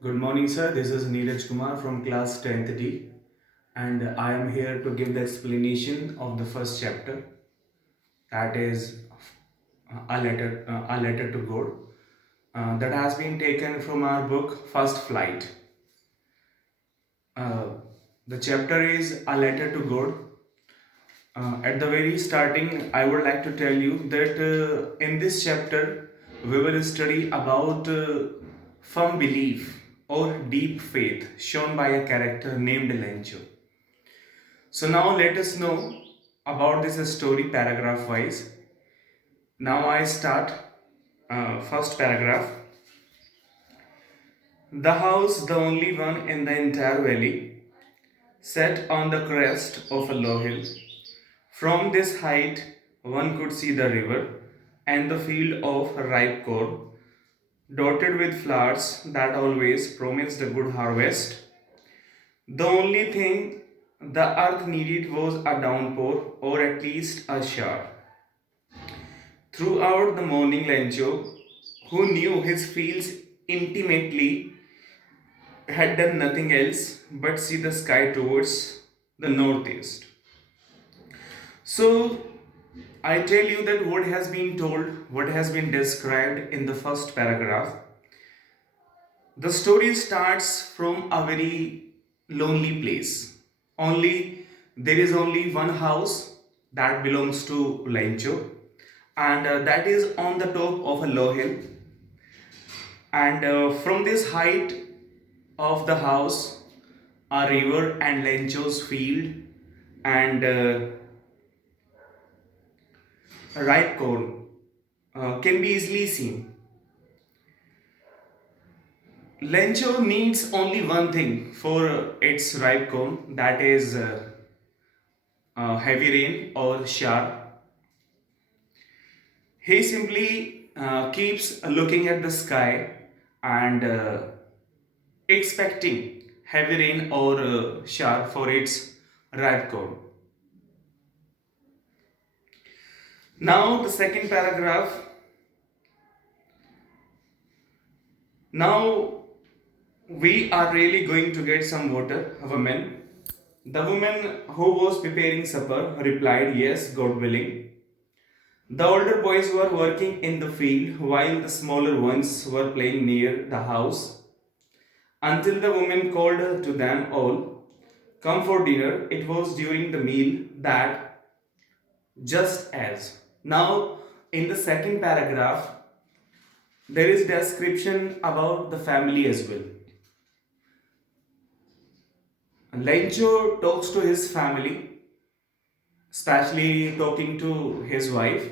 Good morning, sir. This is Neeraj Kumar from class 10th D, and I am here to give the explanation of the first chapter, that is a letter to God, that has been taken from our book First Flight. Uh, the chapter is a letter to God. At the very starting, I would like to tell you that in this chapter, we will study about firm belief or deep faith shown by a character named Lencho. So now let us know about this story paragraph wise. Now I start first paragraph. The house, the only one in the entire valley, sat on the crest of a low hill. From this height, one could see the river and the field of ripe corn, dotted with flowers that always promised a good harvest. The only thing the earth needed was a downpour or at least a shower. Throughout the morning, Lencho, who knew his fields intimately, had done nothing else but see the sky towards the northeast. So, I tell you that what has been told, what has been described in the first paragraph, the story starts from a very lonely place. Only there is only one house that belongs to Lencho, and that is on the top of a low hill. And from this height of the house, a river and Lencho's field and ripe corn can be easily seen. Lencho needs only one thing for its ripe corn, that is heavy rain or shower. He simply keeps looking at the sky and expecting heavy rain or shower for its ripe corn. Now, the second paragraph. Now, we are really going to get some water, a woman. The woman who was preparing supper replied, "Yes, God willing." The older boys were working in the field while the smaller ones were playing near the house until the woman called to them all, "Come for dinner." It was during the meal that just as. Now, in the second paragraph, there is description about the family as well. Lencho talks to his family, especially talking to his wife.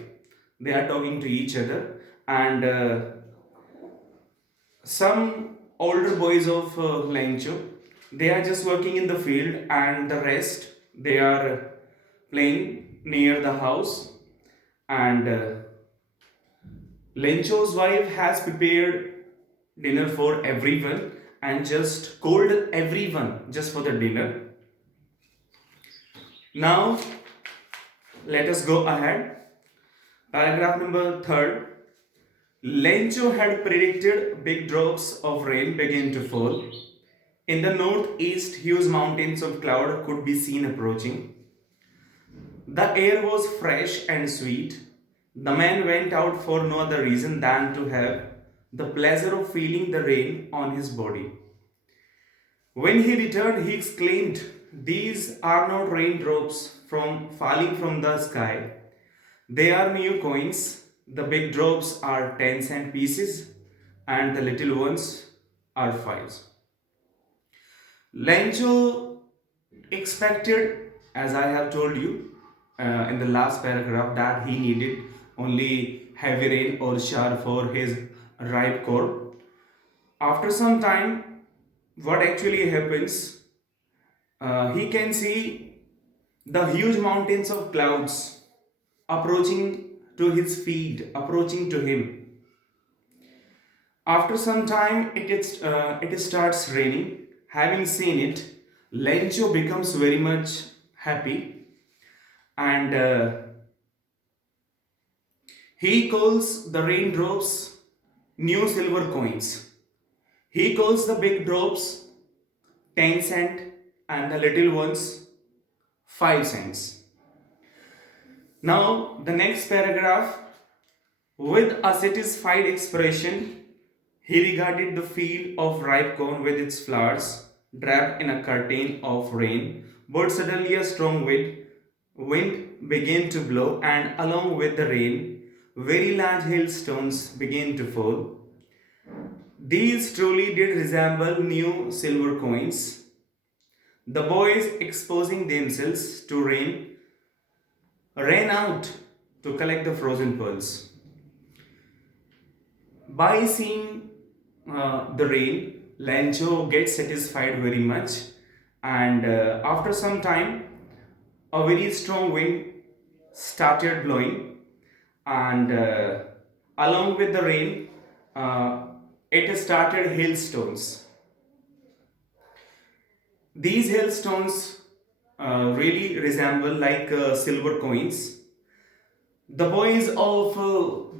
They are talking to each other, and some older boys of Lencho, they are just working in the field, and the rest they are playing near the house. And Lencho's wife has prepared dinner for everyone and just called everyone just for the dinner. Now, let us go ahead. Paragraph number third. Lencho had predicted big drops of rain begin to fall. In the northeast, huge mountains of cloud could be seen approaching. The air was fresh and sweet. The man went out for no other reason than to have the pleasure of feeling the rain on his body. When he returned, he exclaimed, "These are not raindrops from falling from the sky. They are new coins. The big drops are 10-cent pieces, and the little ones are fives." Lencho expected, as I have told you in the last paragraph, that he needed only heavy rain or shower for his ripe corn. After some time, what actually happens? He can see the huge mountains of clouds approaching to his feet, approaching to him. After some time, it starts raining. Having seen it, Lencho becomes very much happy, and he calls the raindrops new silver coins. He calls the big drops 10 cent and the little ones 5 cents. Now, the next paragraph, with a satisfied expression, he regarded the field of ripe corn with its flowers draped in a curtain of rain. But suddenly a strong wind began to blow, and along with the rain, very large hailstones began to fall. These truly did resemble new silver coins. The boys, exposing themselves to rain, ran out to collect the frozen pearls. By seeing the rain, Lancho gets satisfied very much, and after some time, a very strong wind started blowing, and along with the rain, uh, it started hailstones. These hailstones really resemble like silver coins. The boys of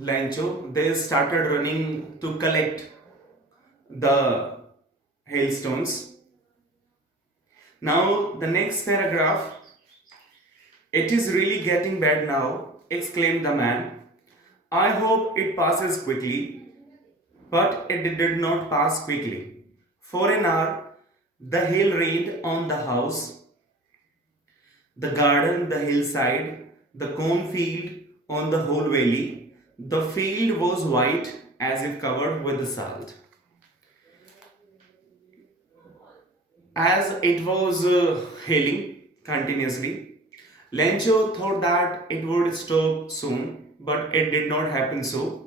Lancho, they started running to collect the hailstones. Now the next paragraph, it is really getting bad now, exclaimed the man. I hope it passes quickly. But it did not pass quickly. For an hour, the hail rained on the house, the garden, the hillside, the cornfield, on the whole valley. The field was white as if covered with salt. As it was hailing continuously, Lencho thought that it would stop soon, but it did not happen so.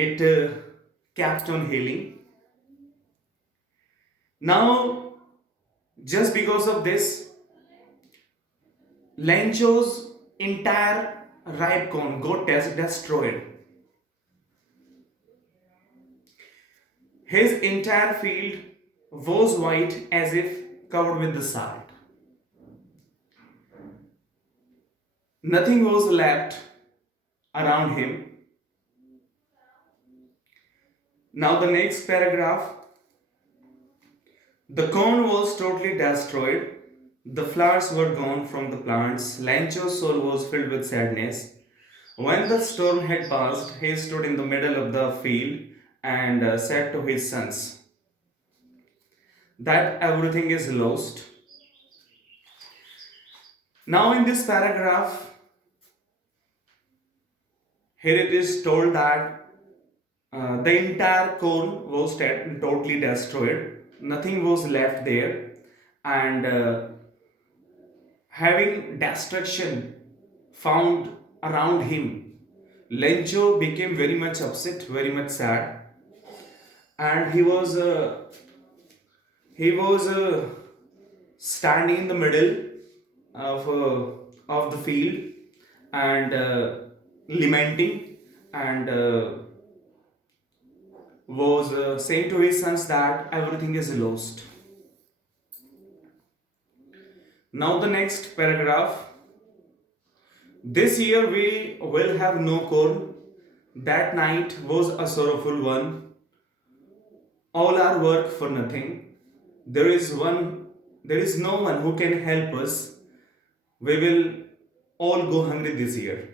It kept on hailing. Now, just because of this, Lencho's entire ripe corn got destroyed. His entire field was white as if covered with the salt. Nothing was left around him. Now, the next paragraph, the corn was totally destroyed. The flowers were gone from the plants. Lancho's soul was filled with sadness. When the storm had passed, he stood in the middle of the field and said to his sons that everything is lost. Now, in this paragraph, here it is told that the entire corn was totally destroyed, nothing was left there, and having destruction found around him, Lencho became very much upset, very much sad, and he was standing in the middle of the field and lamenting and was saying to his sons that everything is lost. Now, the next paragraph. This year we will have no corn. That night was a sorrowful one. All our work for nothing. There is no one who can help us. We will all go hungry this year.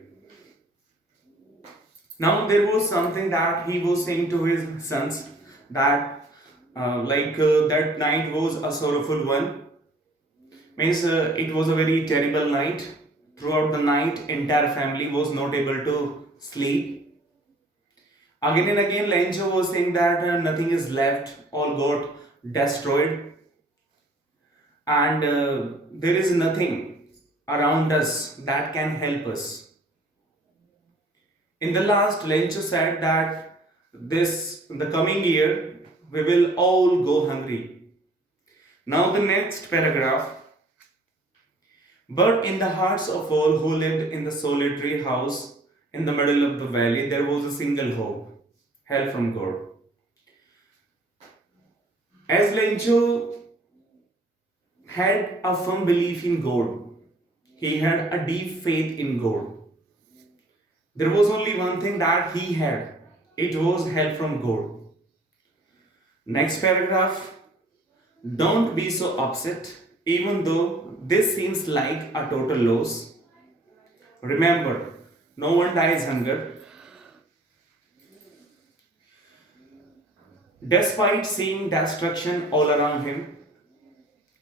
Now there was something that he was saying to his sons that that night was a sorrowful one. Means it was a very terrible night. Throughout the night, entire family was not able to sleep. Again and again, Lencho was saying that nothing is left, all got destroyed, and there is nothing around us that can help us. In the last, Lencho said that the coming year we will all go hungry. Now the next paragraph. But in the hearts of all who lived in the solitary house in the middle of the valley, there was a single hope, help from God. As Lencho had a firm belief in God, he had a deep faith in God. There was only one thing that he had, it was help from God. Next paragraph. Don't be so upset, even though this seems like a total loss. Remember, no one dies hunger. Despite seeing destruction all around him,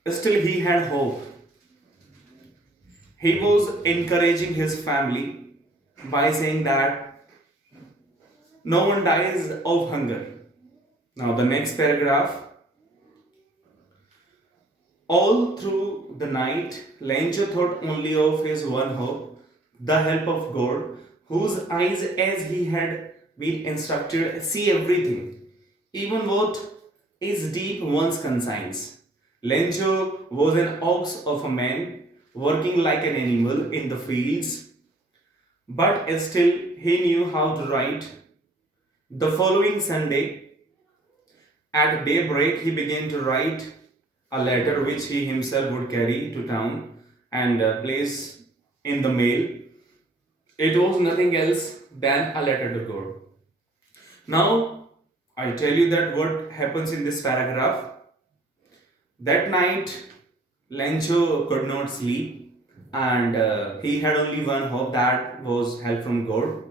still he had hope. He was encouraging his family by saying that no one dies of hunger. Now, the next paragraph. All through the night, Lencho thought only of his one hope, the help of God, whose eyes, as he had been instructed, see everything, even what is deep one's conscience. Lencho was an ox of a man, working like an animal in the fields, but still he knew how to write. The following Sunday, at daybreak, he began to write a letter which he himself would carry to town and place in the mail. It was nothing else than a letter to God. Now, I tell you that what happens in this paragraph. That night, Lencho could not sleep and he had only one hope, that was help from God.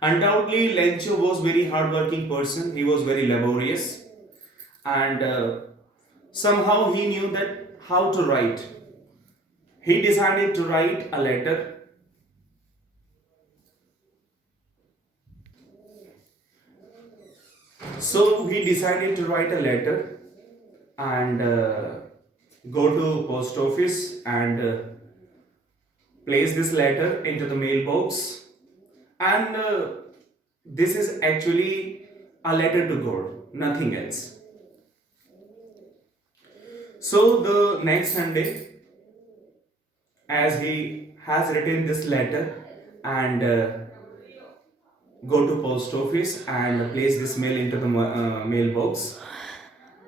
Undoubtedly, Lencho was very hardworking person. He was very laborious and somehow he knew that how to write. He decided to write a letter. So he decided to write a letter and go to post office and place this letter into the mailbox. And this is actually a letter to God, nothing else. So the next Sunday, as he has written this letter and go to post office and place this mail into the mailbox,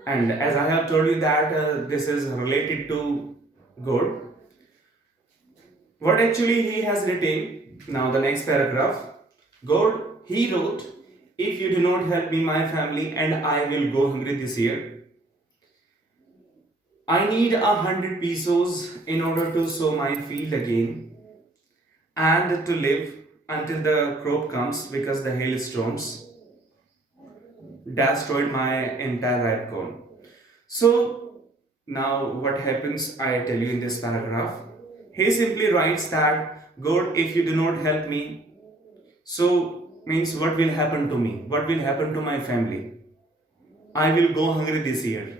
and as I have told you that this is related to God, what actually he has written. Now the next paragraph. God, he wrote, if you do not help me, my family and I will go hungry this year. I need 100 pesos in order to sow my field again and to live until the crop comes, because the hailstorms destroyed my entire ripe corn. So now what happens, I tell you in this paragraph. He simply writes that God, if you do not help me, so means what will happen to me? What will happen to my family? I will go hungry this year.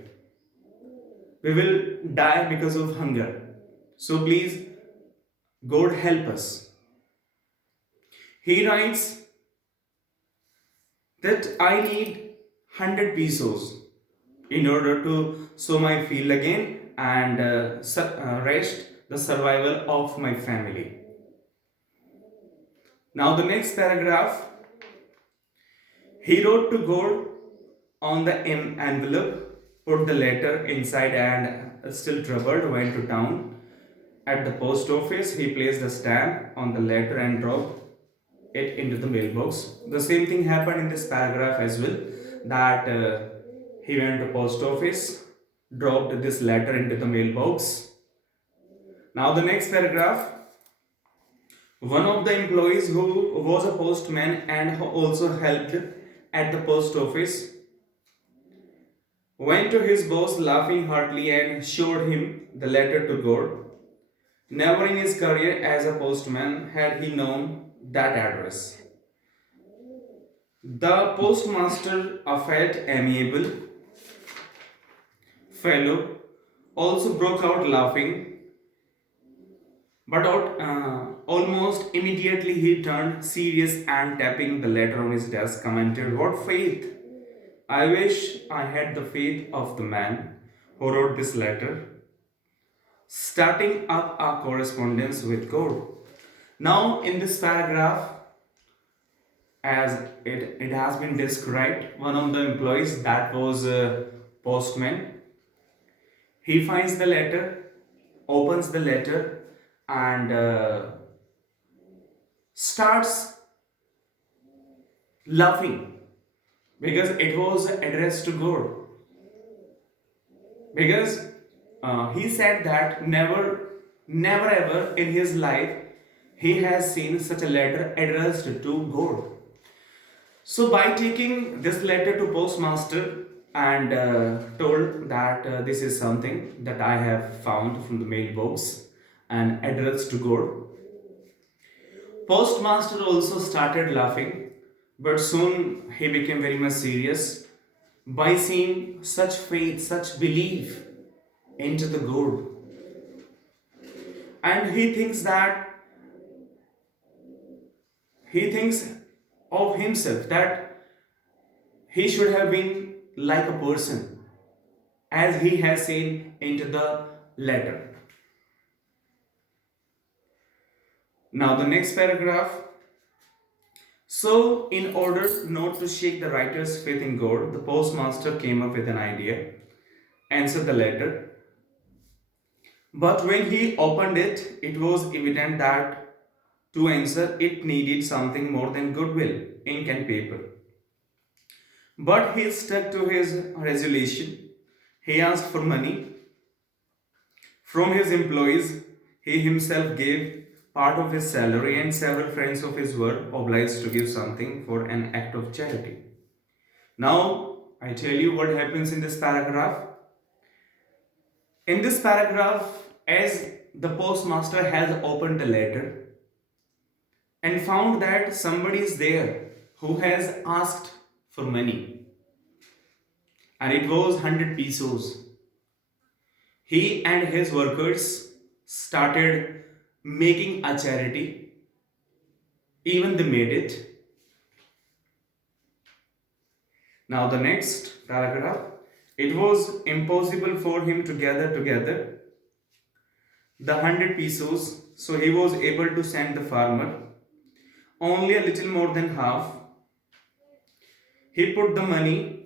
We will die because of hunger. So please, God help us. He writes that I need 100 pesos in order to sow my field again and rest the survival of my family. Now the next paragraph, he wrote to God on the envelope, put the letter inside and still troubled went to town. At the post office, he placed the stamp on the letter and dropped it into the mailbox. The same thing happened in this paragraph as well, that he went to post office, dropped this letter into the mailbox. Now the next paragraph. One of the employees who was a postman and who also helped at the post office went to his boss laughing heartily and showed him the letter to God. Never in his career as a postman had he known that address. The postmaster, a fat, amiable fellow, also broke out laughing, but almost immediately he turned serious and tapping the letter on his desk commented, what faith! I wish I had the faith of the man who wrote this letter, starting up our correspondence with God. Now, in this paragraph, as it has been described, one of the employees, that was a postman, he finds the letter, opens the letter, and starts laughing because it was addressed to God. because he said that never ever in his life he has seen such a letter addressed to God. So by taking this letter to postmaster and told that this is something that I have found from the mailbox and addressed to God, postmaster also started laughing, but soon he became very much serious by seeing such faith, such belief into the God, and he thinks of himself that he should have been like a person as he has seen into the letter. Now, the next paragraph. So, in order not to shake the writer's faith in God, the postmaster came up with an idea, answered the letter. But when he opened it, it was evident that to answer it needed something more than goodwill, ink and paper. But he stuck to his resolution. He asked for money from his employees. He himself gave part of his salary, and several friends of his were obliged to give something for an act of charity. Now, I tell you what happens in this paragraph. In this paragraph, as the postmaster has opened the letter and found that somebody is there who has asked for money, and it was 100 pesos, he and his workers started making a charity. Even they made it. Now, the next paragraph. It was impossible for him to gather together the 100 pesos, so he was able to send the farmer only a little more than half. He put the money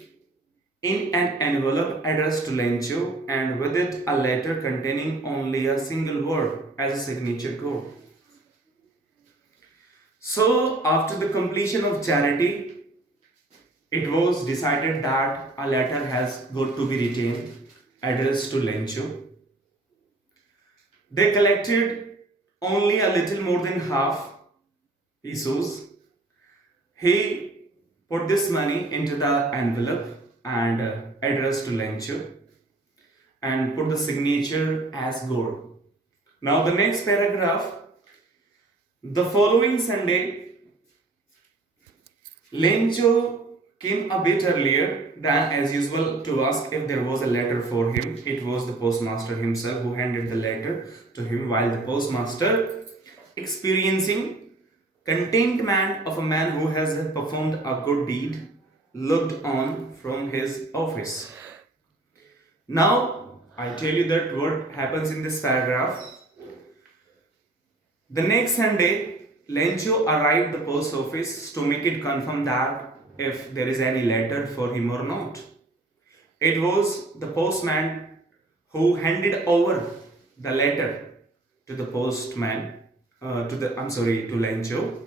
in an envelope addressed to Lencho, and with it a letter containing only a single word as a signature code. So, after the completion of charity, it was decided that a letter has got to be written addressed to Lencho. They collected only a little more than half pesos. He put this money into the envelope and addressed to Lencho and put the signature as gold. Now, the next paragraph. The following Sunday, Lencho came a bit earlier than as usual to ask if there was a letter for him. It was the postmaster himself who handed the letter to him, while the postmaster, experiencing contentment of a man who has performed a good deed, looked on from his office. Now, I tell you that what happens in this paragraph. The next Sunday, Lencho arrived at the post office to make it confirm that if there is any letter for him or not. It was the postman who handed over the letter to the postman, to Lencho,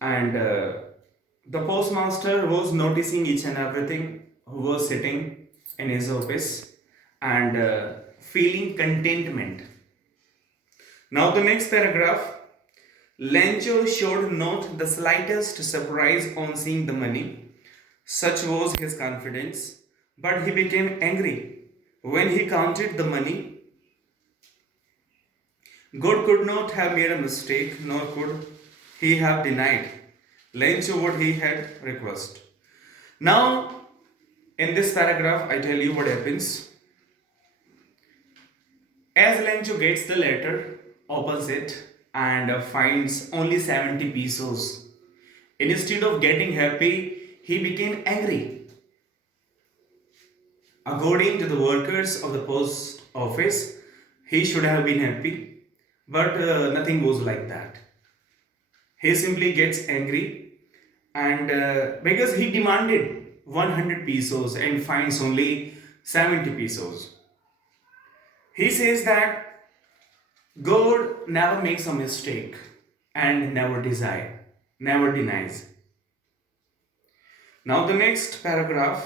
and the postmaster was noticing each and everything who was sitting in his office and feeling contentment. Now, the next paragraph. Lencho showed not the slightest surprise on seeing the money. Such was his confidence. But he became angry when he counted the money. God could not have made a mistake, nor could he have denied Lencho what he had requested. Now, in this paragraph, I tell you what happens. As Lencho gets the letter, opens it, and finds only 70 pesos. Instead of getting happy, he became angry. According to the workers of the post office, he should have been happy, but nothing goes like that. He simply gets angry, and because he demanded 100 pesos and finds only 70 pesos. He says that God never makes a mistake and never denies. Now, the next paragraph.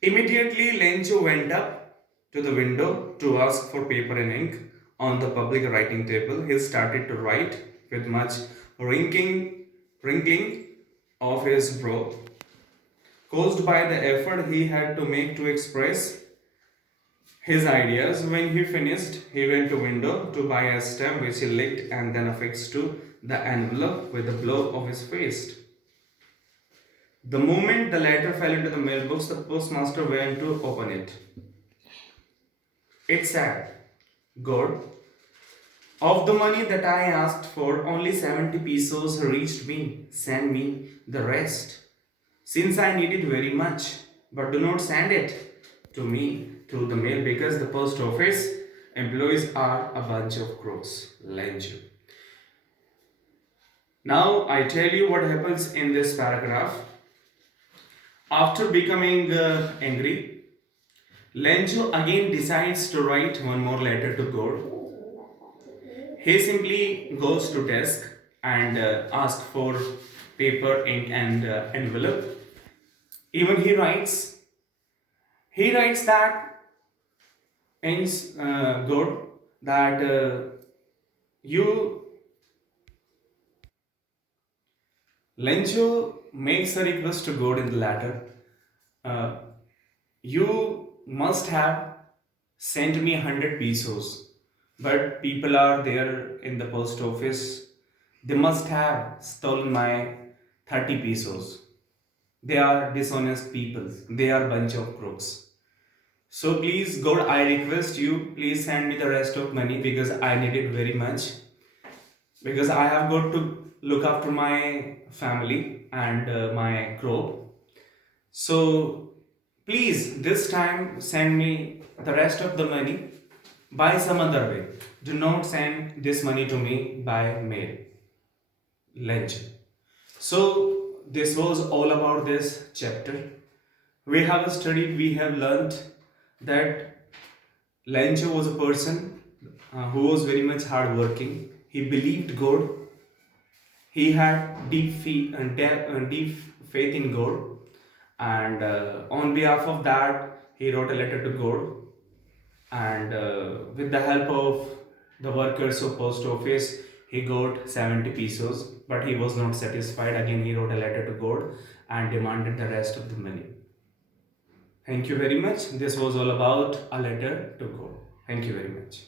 Immediately, Lencho went up to the window to ask for paper and ink. On the public writing table, he started to write with much wrinkling of his brow, caused by the effort he had to make to express his ideas. When he finished, he went to window to buy a stamp which he licked and then affixed to the envelope with a blow of his fist. The moment the letter fell into the mailbox, the postmaster went to open it. It said, "God, of the money that I asked for, only 70 pesos reached me. Send me the rest, since I need it very much. But do not send it to me through the mail because the post office employees are a bunch of crooks." Lenju. Now I tell you what happens in this paragraph. After becoming angry, Lenju again decides to write one more letter to God. He simply goes to desk and asks for paper, ink, and envelope. Even he writes that in God that you Lencho makes a request to God in the letter. Uh, you must have sent me 100 pesos, but people are there in the post office. They must have stolen my 30 pesos. They are dishonest people. They are bunch of crooks. So please, God, I request you, please send me the rest of money because I need it very much. Because I have got to look after my family and my crop. So please, this time send me the rest of the money by some other way. Do not send this money to me by mail. Lunch. So this was all about this chapter. We have studied, we have learned that Lencho was a person who was very much hardworking. He believed God. He had deep faith in God, and on behalf of that, he wrote a letter to God. And with the help of the workers of post office, he got 70 pesos. But he was not satisfied. Again, he wrote a letter to God and demanded the rest of the money. Thank you very much. This was all about a letter to God. Thank you very much.